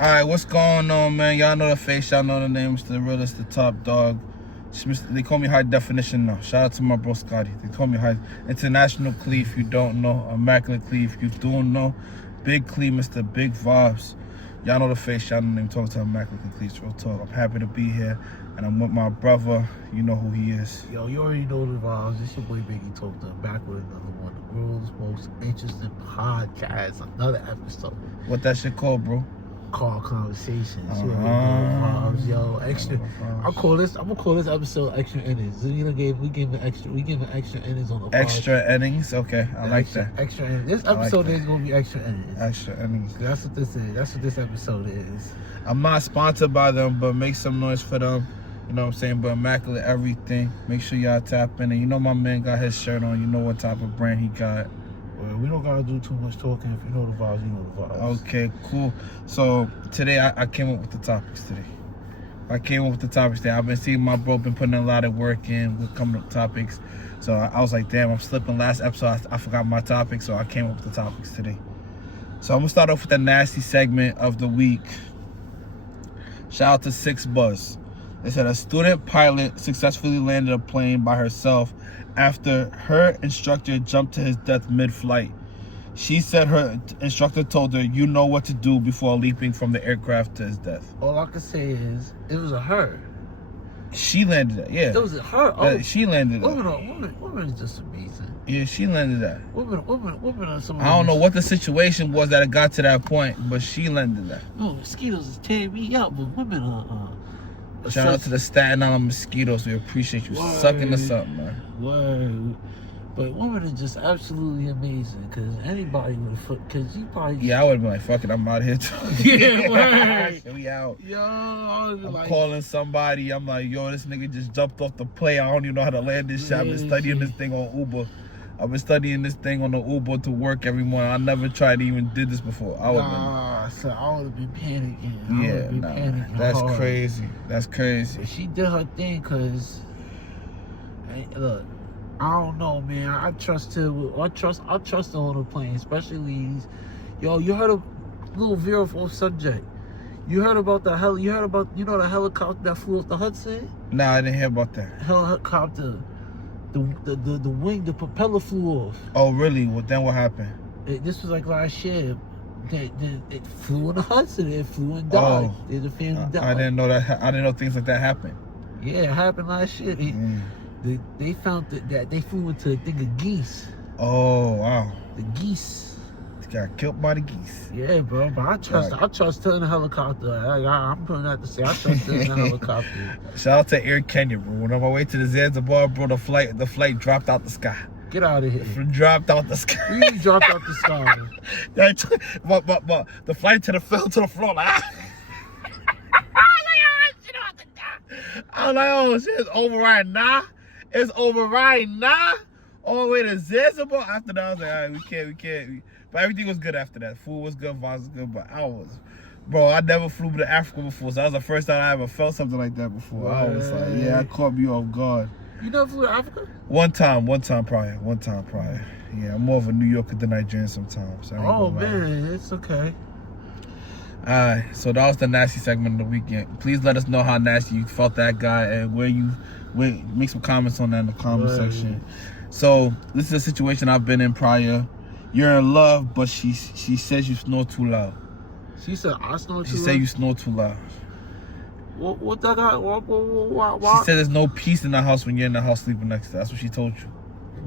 Alright, what's going on, man? Y'all know the face, y'all know the name. It's the realest, the top dog. They call me High Definition now. Shout out to my bro Scotty. They call me High International Clee if you don't know. Immaculate Clee if you do know. Big Clee, Mr. Big Vibes. Y'all know the face, y'all know the name. Talking to Immaculate Clee. It's real talk. I'm happy to be here. And I'm with my brother. You know who he is. Yo, you already know the vibes. It's your boy Biggie Talk. I'm back with another one. The world's most interesting podcast. Another episode. What that shit called, bro? Called Conversations. You already know the vibes. Yo, extra. I'm gonna call this episode Extra Innings. We gave an extra innings on the Extra innings? Okay, I like that. Extra innings. This episode is gonna be extra innings. Extra innings. That's what this is. That's what this episode is. I'm not sponsored by them, but make some noise for them. You know what I'm saying? But Immaculate everything. Make sure y'all tap in. And you know my man got his shirt on. You know what type of brand he got. Well, we don't gotta do too much talking. If you know the vibes, you know the vibes. Okay, cool. So today I came up with the topics today. I've been seeing my bro been putting a lot of work in with coming up with topics. So I was like, damn, I'm slipping. Last episode I forgot my topic, so I came up with the topics today. So I'm gonna start off with the nasty segment of the week. Shout out to 6Buzz. They said a student pilot successfully landed a plane by herself after her instructor jumped to his death mid-flight. She said her instructor told her, "You know what to do," before leaping from the aircraft to his death. All I can say is, it was a her. She landed that, yeah. It was a her. Oh, she landed that. Women is just amazing. Yeah, she landed that. Women are some. I don't know what the situation was that it got to that point, but she landed that. No, mosquitoes is tearing me up, but women are. Shout out to the Staten Island mosquitoes. We appreciate you sucking us up, man. Word. But women are just absolutely amazing, because anybody would have, because you probably... Yeah, I would have been like, fuck it, I'm out here too. Yeah, word. We out. Yo, I'm calling somebody. I'm like, yo, this nigga just jumped off the plane. I don't even know how to land this shit. I've been studying this thing on Uber. I've been studying this thing on the Uber to work every morning. I never tried to even did this before. So I would have been panicking. That's hard. crazy. That's crazy. But she did her thing, because, look, I don't know, man. I trust her on the plane, especially these. Yo, you heard a little veer off subject. You heard about the helicopter that flew off the Hudson? Nah, I didn't hear about that. Helicopter. The wing, the propeller flew off. Oh, really? Well, then what happened? This was like last year. It flew in the Hudson. It flew and died. The family died. I didn't know that. I didn't know things like that happened. Yeah, it happened last year. They found that they flew into a thing of geese. Oh, wow. The geese. They got killed by the geese. Yeah, bro. But I trust her in the helicopter. I'm putting that to say, I trust her in the helicopter. Shout out to Air Kenya, bro. When on my way to the Zanzibar, bro, the flight dropped out the sky. Get out of here. Dropped out the sky. Really dropped out the sky. But the flight fell to the floor. Like, I was like, oh, shit, it's over right now. It's over right now. All the way to Zanzibar. After that, I was like, all right, we can't. But everything was good after that. Food was good, vibes was good. But bro, I never flew to Africa before. So that was the first time I ever felt something like that before. Right. I was like, yeah, I caught me off guard. You never flew to Africa? One time prior. Yeah, I'm more of a New Yorker than Nigerian sometimes. So oh, man, it's okay. Alright, so that was the nasty segment of the weekend. Please let us know how nasty you felt that guy and make some comments on that in the comment section. So this is a situation I've been in prior. You're in love, but she says you snore too loud. She said I snore too loud? She said you snore too loud. What that got? Why? She said there's no peace in the house when you're in the house sleeping next to her. That's what she told you.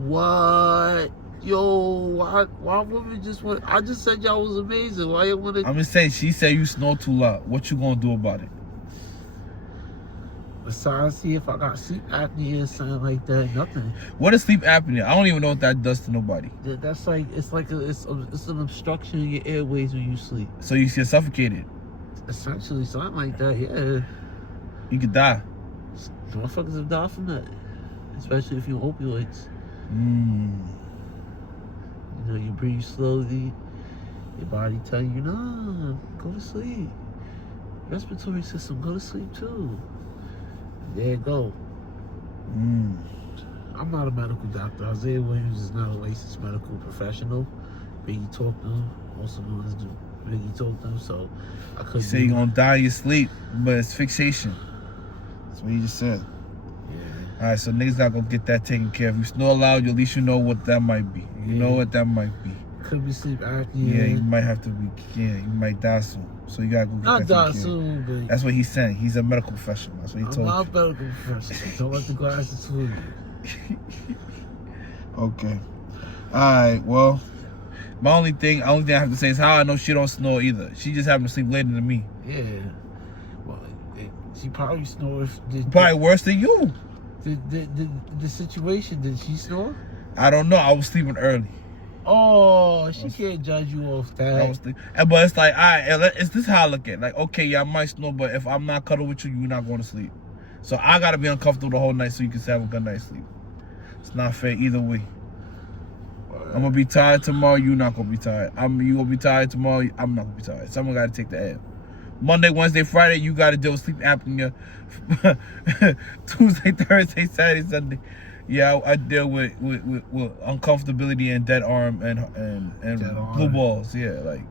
What? Yo, why women just want... I just said y'all was amazing. Why you want to... I'm just saying, she said you snore too loud. What you gonna do about it? Besides, see if I got sleep apnea or something like that. Nothing. What is sleep apnea? I don't even know what that does to nobody. That's like... It's an obstruction in your airways when you sleep. So you get suffocated? Essentially, something like that, yeah. You could die. Motherfuckers have died from that. Especially if you're on opioids. You know, you breathe slowly. Your body tell you, nah, go to sleep. Respiratory system, go to sleep too. There you go. I'm not a medical doctor. Isaiah Williams is not a licensed medical professional. Biggie Talk, also known as the He told them so. I He couldn't. said you're gonna die in your sleep, but it's fixation. That's what he just said. Yeah. Alright, so niggas not gonna get that taken care of. You snore loud, at least you know what that might be. You know what that might be. Could be sleep apnea. Yeah, you might have to be. Yeah, you might die soon. So you gotta go get Not that die taken care of. soon, but That's what he's saying. He's a medical professional. That's what he I'm told not a medical professional. Don't let the glasses fool you. you. Okay. Alright, well, my only thing I have to say is how I know she don't snore either. She just happened to sleep later than me. Yeah. Well, she probably snores. Probably worse than you. The situation, did she snore? I don't know. I was sleeping early. Oh, she can't judge you off that. But it's like, alright, is this how I look at it? Like, okay, yeah, I might snore, but if I'm not cuddling with you, you're not going to sleep. So I gotta be uncomfortable the whole night so you can have a good night's sleep. It's not fair either way. I'm gonna be tired tomorrow, you're not gonna be tired. You gonna be tired tomorrow, I'm not gonna be tired. Someone gotta take the L. Monday, Wednesday, Friday, you gotta deal with sleep apnea. Tuesday, Thursday, Saturday, Sunday. Yeah, I deal with uncomfortability and dead arm and Dead blue arm. balls. Yeah, like.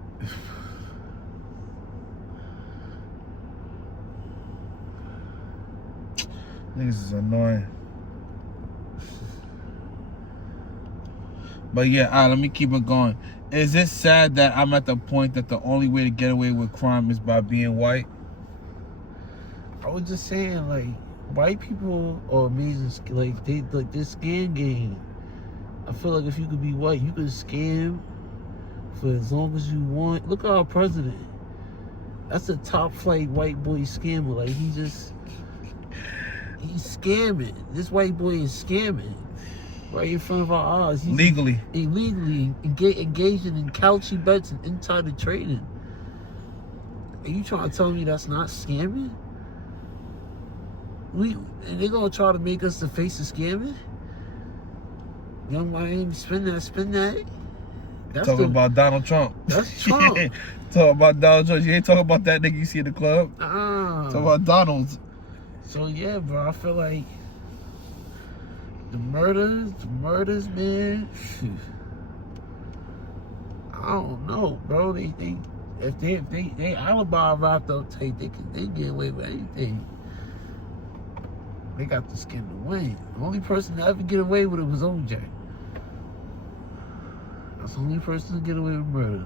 Niggas is annoying. But yeah, all right, let me keep it going. Is it sad that I'm at the point that the only way to get away with crime is by being white? I was just saying, like, white people are amazing. Like this scam game. I feel like if you could be white, you could scam for as long as you want. Look at our president. That's a top flight white boy scammer. Like he's scamming. This white boy is scamming right in front of our eyes. He's Legally. Illegally engaging in couchy bets and insider trading. Are you trying to tell me that's not scamming? And they're gonna try to make us the face of scamming. Young Miami, spin that. That's Talking about Donald Trump. That's Trump. Talking about Donald Trump. You ain't talking about that nigga you see in the club. Talking about Donald's. So yeah, bro, I feel like the murders, man. I don't know, bro. If they alibi wrapped up tight, they get away with anything. They got the skin to win. The only person to ever get away with it was OJ. That's the only person to get away with murder.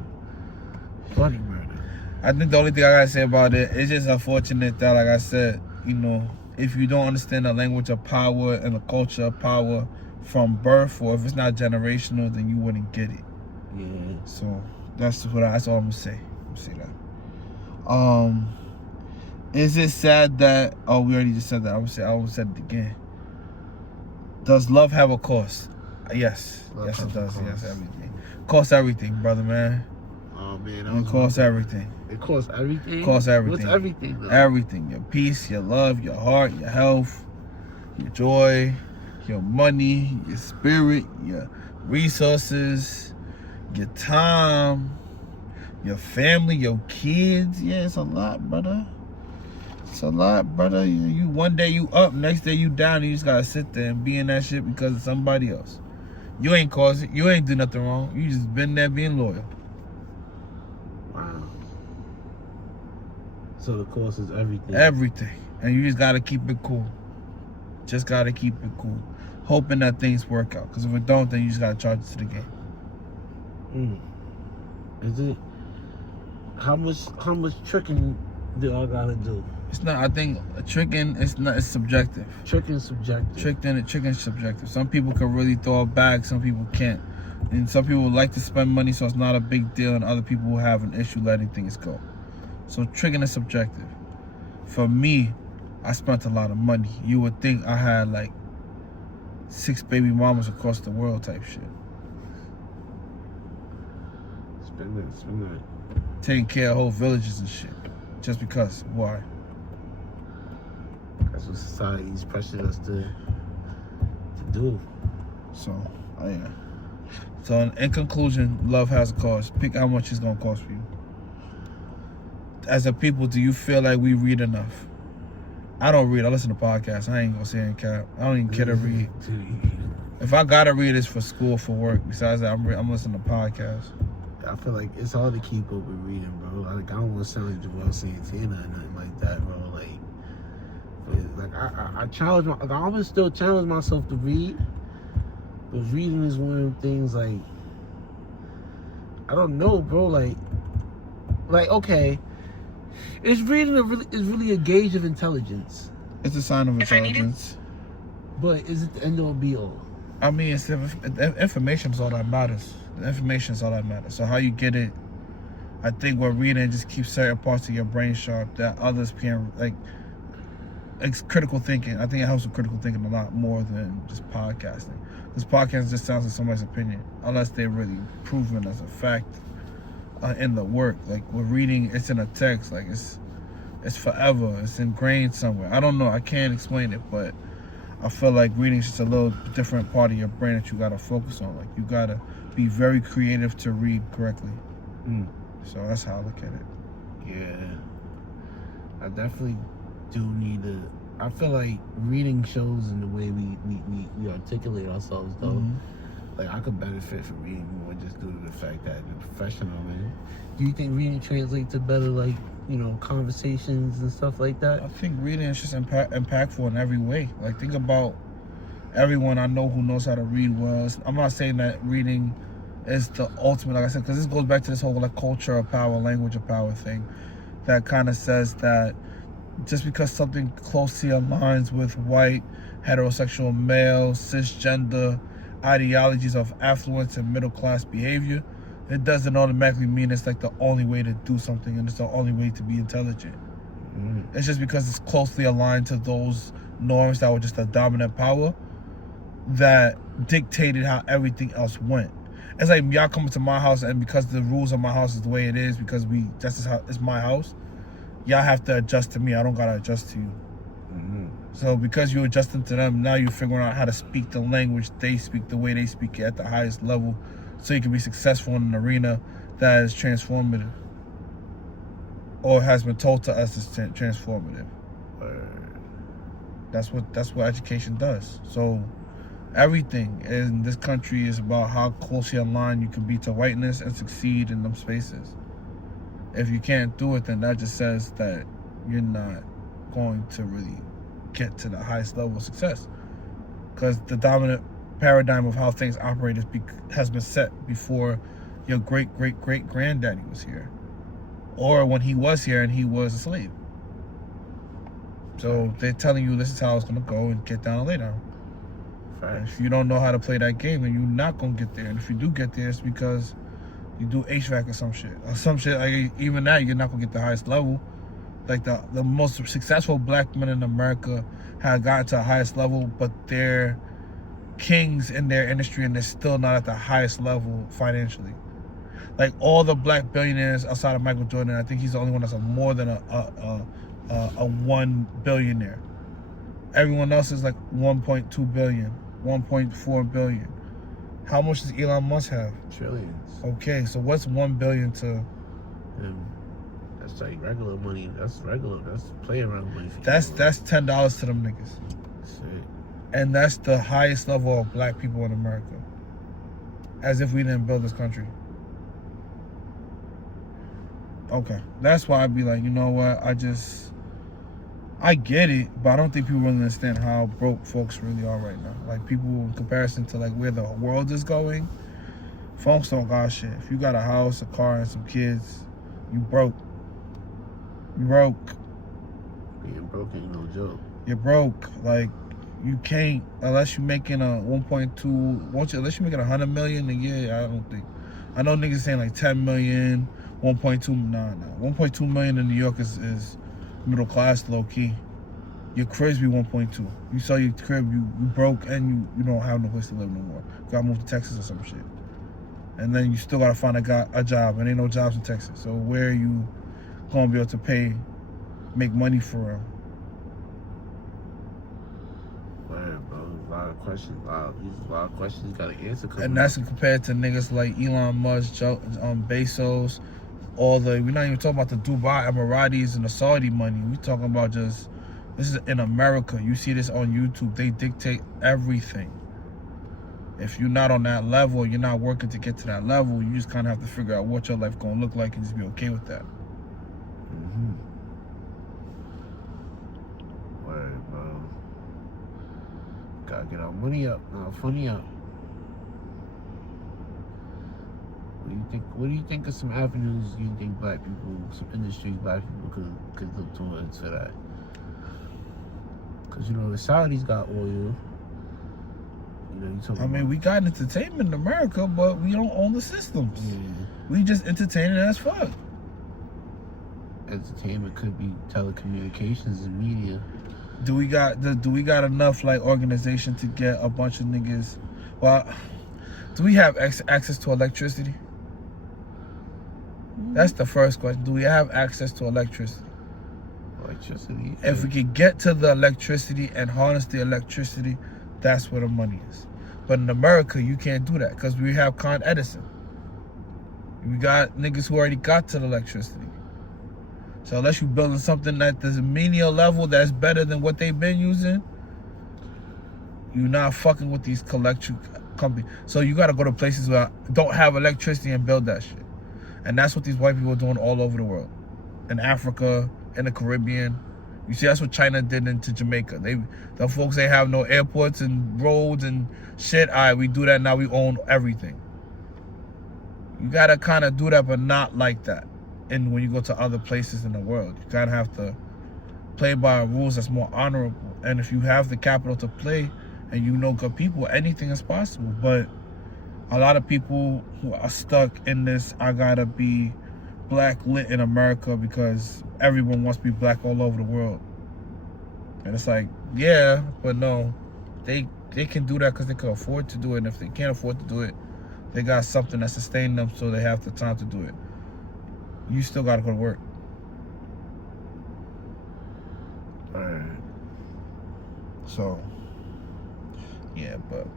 Funny murder. I think the only thing I gotta say about it, it's just unfortunate that, like I said, you know, if you don't understand the language of power and the culture of power from birth, or if it's not generational, then you wouldn't get it. Yeah. So that's all I'm gonna say. I'm gonna say that. Is it sad that? Oh, we already just said that. I almost said it again. Does love have a cost? Yes. Yes, it does. Yes, everything. Costs everything, brother, man. Oh man, It costs everything. It costs everything. Costs everything. What's everything though? Everything. Your peace, your love, your heart, your health, your joy, your money, your spirit, your resources, your time, your family, your kids. Yeah, it's a lot, brother. It's a lot, brother. You one day you up, next day you down, and you just gotta sit there and be in that shit because of somebody else. You ain't caused it. You ain't do nothing wrong. You just been there being loyal. Wow. So the cost is everything. Everything. And you just gotta keep it cool. Just gotta keep it cool. Hoping that things work out. Because if it don't, then you just gotta charge it to the game. Is it how much tricking do I gotta do? It's not, I think tricking it's subjective. Tricking subjective. Tricking's subjective. Some people can really throw a bag, some people can't. And some people like to spend money, so it's not a big deal, and other people will have an issue letting things go. So tricking is subjective. For me, I spent a lot of money. You would think I had like 6 baby mamas across the world type shit. Spend that. Taking care of whole villages and shit. Just because. Why? That's what society's pressured us to do. So, yeah. So in conclusion, love has a cost. Pick how much it's gonna cost for you. As a people, do you feel like we read enough? I don't read. I listen to podcasts. I ain't gonna say in cap. I don't even care to read. If I gotta read, it's for school, for work. Besides that, I'm listening to podcasts. I feel like it's hard to keep up with reading, bro. Like, I don't want to sound like Joel Santana or nothing like that, bro. Like I challenge I always still challenge myself to read, but reading is one of them things. Like, I don't know, bro. Like okay, is reading really a gauge of intelligence? It's a sign of intelligence. But is it the end all be all? I mean, information is all that matters. The information is all that matters. So how you get it, I think what reading just keeps certain parts of your brain sharp that others can, like, it's critical thinking. I think it helps with critical thinking a lot more than just podcasting. Because podcasting just sounds like somebody's opinion, unless they're really proven as a fact in the work. Like with reading, it's in a text. Like it's forever. It's ingrained somewhere. I don't know. I can't explain it, but I feel like reading is just a little different part of your brain that you gotta focus on. Like you gotta be very creative to read correctly. So that's how I look at it. Yeah, I definitely do need to. I feel like reading shows in the way we articulate ourselves, though. Like, I could benefit from reading more just due to the fact that I'm a professional, man. Do you think reading translates to better, like, conversations and stuff like that? I think reading is just impactful in every way. Like, think about everyone I know who knows how to read well. I'm not saying that reading is the ultimate, like I said, because this goes back to this whole, like, culture of power, language of power thing that kind of says that just because something closely aligns with white, heterosexual, male, cisgender ideologies of affluence and middle-class behavior, it doesn't automatically mean it's like the only way to do something and it's the only way to be intelligent. It's just because it's closely aligned to those norms that were just a dominant power that dictated how everything else went. It's like y'all coming to my house, and because the rules of my house is the way it is, because that's just how it's my house, y'all have to adjust to me. I don't gotta adjust to you. So because you're adjusting to them, now you're figuring out how to speak the language they speak, the way they speak it at the highest level, so you can be successful in an arena that is transformative, or has been told to us is transformative. That's what education does. So everything in this country is about how closely aligned you can be to whiteness and succeed in them spaces. If you can't do it, then that just says that you're not going to really get to the highest level of success, because the dominant paradigm of how things operate has been set before your great granddaddy was here, or when he was here and he was a slave. So they're telling you this is how it's gonna go, and get down and lay down. If you don't know how to play that game, then you're not gonna get there. And if you do get there, it's because you do HVAC or some shit. Like, even that, you're not gonna get the highest level. Like the most successful black men in America have gotten to the highest level, but they're kings in their industry and they're still not at the highest level financially. Like all the black billionaires outside of Michael Jordan, I think he's the only one that's more than a 1 billionaire. Everyone else is like 1.2 billion, 1.4 billion. How much does Elon Musk have? Trillions. Okay, so what's 1 billion to? That's like regular money. That's regular. That's play around money. That's $10 to them niggas. That's it. And that's the highest level of black people in America. As if we didn't build this country. Okay, that's why I'd be like, you know what? I get it, but I don't think people really understand how broke folks really are right now. Like, people in comparison to like where the world is going, folks don't got shit. If you got a house, a car, and some kids, you broke. You broke. Being broke ain't no joke. You're broke. Like, you can't, unless you're making a 1.2, unless you're making 100 million a year. I don't think. I know niggas saying like 10 million, 1.2. Nah. 1.2 million in New York is middle class, low key. Your crib's be 1.2. You sell your crib, you broke, and you don't have no place to live no more. You gotta move to Texas or some shit. And then you still gotta find a job, and ain't no jobs in Texas. So where are you gonna be able to make money for real? Man, bro, a lot of questions. A lot of questions you gotta answer. And that's compared to niggas like Elon Musk, Bezos, we're not even talking about the Dubai Emiratis and the Saudi money. We talking about this is in America. You see this on YouTube. They dictate everything. if you're not on that level, you're not working to get to that level, you just kind of have to figure out what your life gonna look like and just be okay with that. Mm-hmm. Word, bro. Gotta get our money up. Funny up. What do you think of some avenues you think black people, some industry black people could look towards for that? Because, you know, the Saudis got oil. You know, you talking about, we got entertainment in America, but we don't own the systems. Yeah. We just entertaining as fuck. Entertainment could be telecommunications and media. Do we got enough like organization to get a bunch of niggas? Well, do we have access to electricity? That's the first question. Do we have access to electricity? Electricity. If we could get to the electricity and harness the electricity, that's where the money is. But in America, you can't do that because we have Con Edison. We got niggas who already got to the electricity. So unless you're building something at the menial level that's better than what they've been using, you're not fucking with these electric companies. So you got to go to places where don't have electricity and build that shit. And that's what these white people are doing all over the world. In Africa, in the Caribbean. You see, that's what China did into Jamaica. The folks ain't have no airports and roads and shit. All right, we do that now. We own everything. You got to kind of do that, but not like that. And when you go to other places in the world, you kind of have to play by rules that's more honorable. And if you have the capital to play and you know good people, anything is possible. But a lot of people who are stuck in this, I gotta be black lit in America because everyone wants to be black all over the world. And it's like, yeah, but no, they can do that because they can afford to do it. And if they can't afford to do it, they got something that sustains them, so they have the time to do it. You still gotta go to work. Alright. So, yeah, but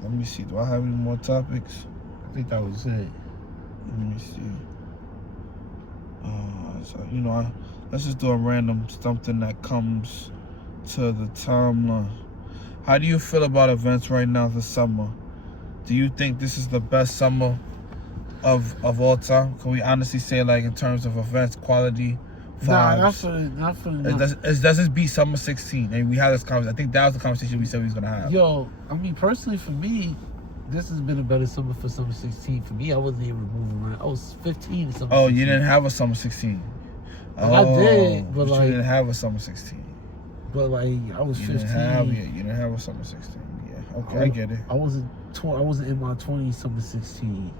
let me see. Do I have any more topics? I think that was it. Let me see. So you know, let's just do a random something that comes to the timeline. How do you feel about events right now this summer? Do you think this is the best summer of all time? Can we honestly say, like, in terms of events, quality, vibes? Not for Does this beat Summer 16? And we had this conversation. I think that was the conversation we said we was gonna have. Yo, I mean, personally, for me, this has been a better summer for Summer 16. For me, I wasn't even moving around. I was 15 in Summer 16. Oh, you didn't have a Summer 16. I did, but like, you didn't have a Summer 16. But like, I was 15. You didn't have a Summer 16. Yeah, okay, I get it. I wasn't in my 20s Summer 16.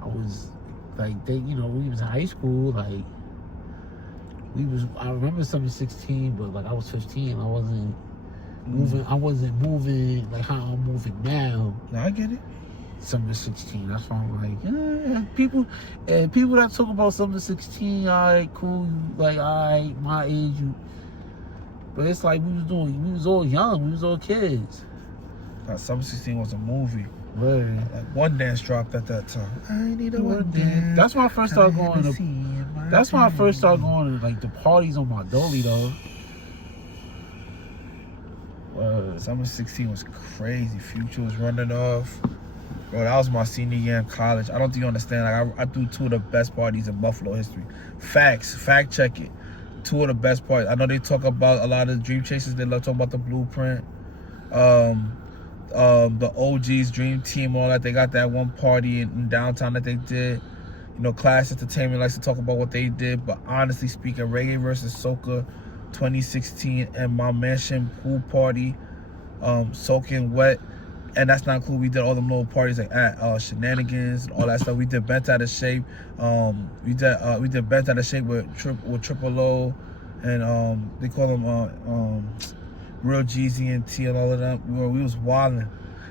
I was like, we was in high school. Like, I remember Summer 16, but like I was 15. I wasn't moving. I wasn't moving like how I'm moving now. No, I get it. Summer 16. That's why I'm like, people that talk about Summer 16, alright, cool, like, alright, my age, but it's like we was all young, we was all kids. Summer 16 was a movie. Right. Like One Dance dropped at that time. I need a One Dance. That's when I first started going to like the parties on my dolly though. Summer 16 was crazy. Future was running off. Bro, that was my senior year in college. I don't think you understand. Like, I threw two of the best parties in Buffalo history. Facts. Fact check it. Two of the best parties. I know they talk about a lot of the Dream Chasers. They love talking about the Blueprint. The OGs, Dream Team, all that. They got that one party in downtown that they did. You know, Class Entertainment likes to talk about what they did. But honestly speaking, Reggae versus Soca 2016 and my mansion pool party, soaking wet. And that's not cool. We did all them little parties like at Shenanigans and all that stuff. We did Bent Out of Shape. We did Bent Out of Shape with Triple O, and they call them Real Jeezy and T and all of them. We was wilding.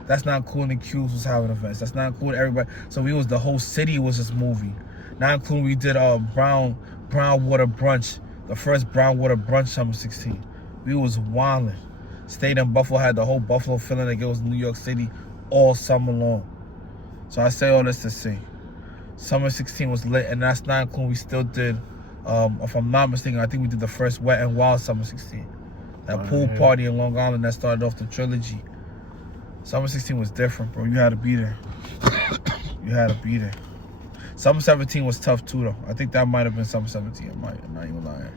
That's not cool. And Q's was having events. That's not cool. Everybody. So the whole city was this movie. Not including we did Brown Water Brunch, the first Brown Water Brunch Summer 16. We was wilding. Stayed in Buffalo, had the whole Buffalo feeling like it was New York City all summer long. So I say all this to say, Summer 16 was lit, and that's not including we still did, if I'm not mistaken, I think we did the first Wet and Wild Summer 16. That pool party in Long Island that started off the trilogy. Summer 16 was different, bro. You had to be there. You had to be there. Summer 17 was tough too, though. I think that might have been Summer 17. I'm not even lying.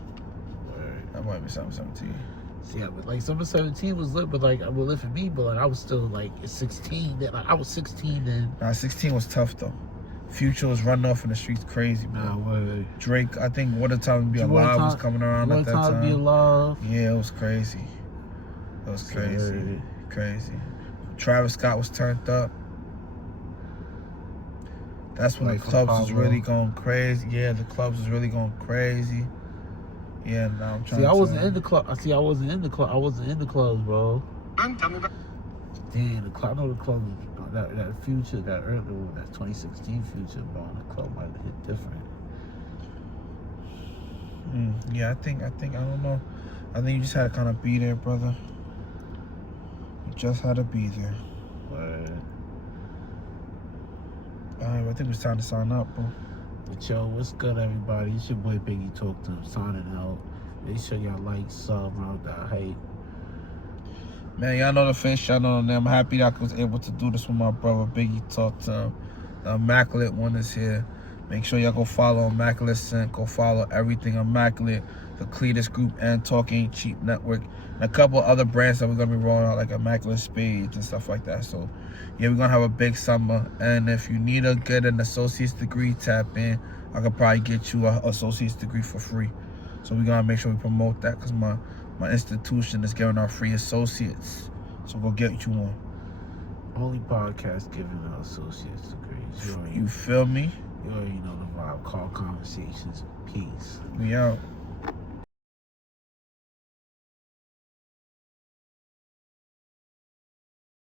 That might be Summer 17. See, yeah, but like Summer 17 was lit, but like I would lit for me, but like I was still like 16. Then like I was 16 then. Nah, 16 was tough though. Future was running off in the streets crazy, bro. Nah, Drake, I think What a Time to Be Alive was coming around at that time. What a Time to Be Alive. Yeah, it was crazy. It was crazy. Crazy. Travis Scott was turned up. That's when like the clubs was really going crazy. Yeah, the clubs was really going crazy. Yeah, now I'm trying to... I wasn't in the club. See, I wasn't in the club. I wasn't in the clubs, bro. Damn, the club. I know the club. That Future, that early, that 2016 Future, bro. The club might have hit different. Yeah, I think. I don't know. I think you just had to kind of be there, brother. You just had to be there. Alright, I think it's time to sign up, bro. But yo, what's good, everybody? It's your boy Biggie Talk to him, signing out. Make sure y'all like, sub, around that hype. Man, y'all know the fish, y'all know the name. I'm happy that I was able to do this with my brother Biggie Talk to him. The Immaculate one is here. Make sure y'all go follow Immaculate Scent. Go follow everything Immaculate, the Cletus Group, and Talk Ain't Cheap Network, and a couple other brands that we're gonna be rolling out, like Immaculate Spades and stuff like that. So yeah, we're gonna have a big summer. And if you need to get an associate's degree, tap in. I could probably get you an associate's degree for free. So we're gonna make sure we promote that, because my institution is giving out free associates. So go get you one. Only podcast giving an associate's degrees. You feel me? You already know the vibe. Call Conversations. Peace. We out.